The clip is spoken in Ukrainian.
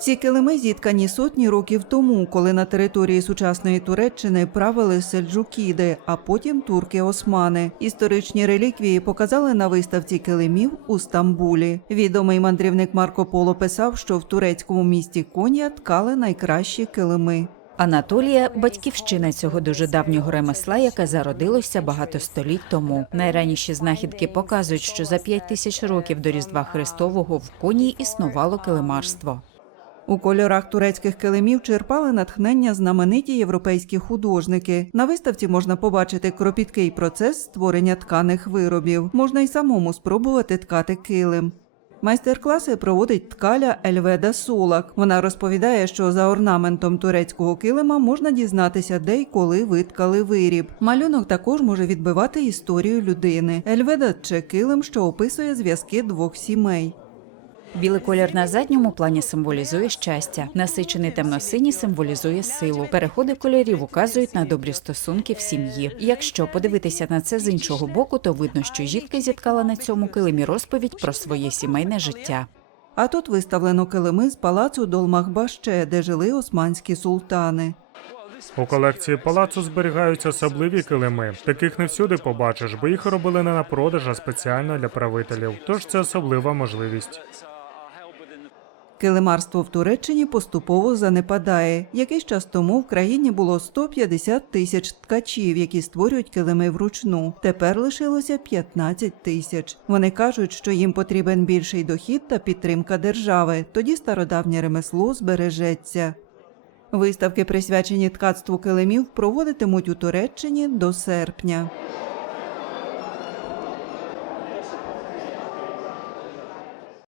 Ці килими зіткані сотні років тому, коли на території сучасної Туреччини правили сельджукіди, а потім турки-османи. Історичні реліквії показали на виставці килимів у Стамбулі. Відомий мандрівник Марко Поло писав, що в турецькому місті Конія ткали найкращі килими. Анатолія батьківщина цього дуже давнього ремесла, яке зародилося багато століть тому. Найраніші знахідки показують, що за п'ять тисяч років до Різдва Христового в коні існувало килимарство. У кольорах турецьких килимів черпали натхнення знамениті європейські художники. На виставці можна побачити кропіткий процес створення тканих виробів. Можна й самому спробувати ткати килим. Майстер-класи проводить ткаля Ельведа Солак. Вона розповідає, що за орнаментом турецького килима можна дізнатися, де й коли виткали виріб. Малюнок також може відбивати історію людини. Ельведа це килим, що описує зв'язки двох сімей. Білий колір на задньому плані символізує щастя, насичений темно-синій символізує силу. Переходи кольорів указують на добрі стосунки в сім'ї. Якщо подивитися на це з іншого боку, то видно, що жінка зіткала на цьому килимі розповідь про своє сімейне життя. А тут виставлено килими з палацу Долмахбаще, де жили османські султани. У колекції палацу зберігаються особливі килими. Таких не всюди побачиш, бо їх робили не на продаж, а спеціально для правителів. Тож це особлива можливість. Килимарство в Туреччині поступово занепадає. Якийсь час тому в країні було 150 тисяч ткачів, які створюють килими вручну. Тепер лишилося 15 тисяч. Вони кажуть, що їм потрібен більший дохід та підтримка держави. Тоді стародавнє ремесло збережеться. Виставки, присвячені ткацтву килимів, проводитимуть у Туреччині до серпня.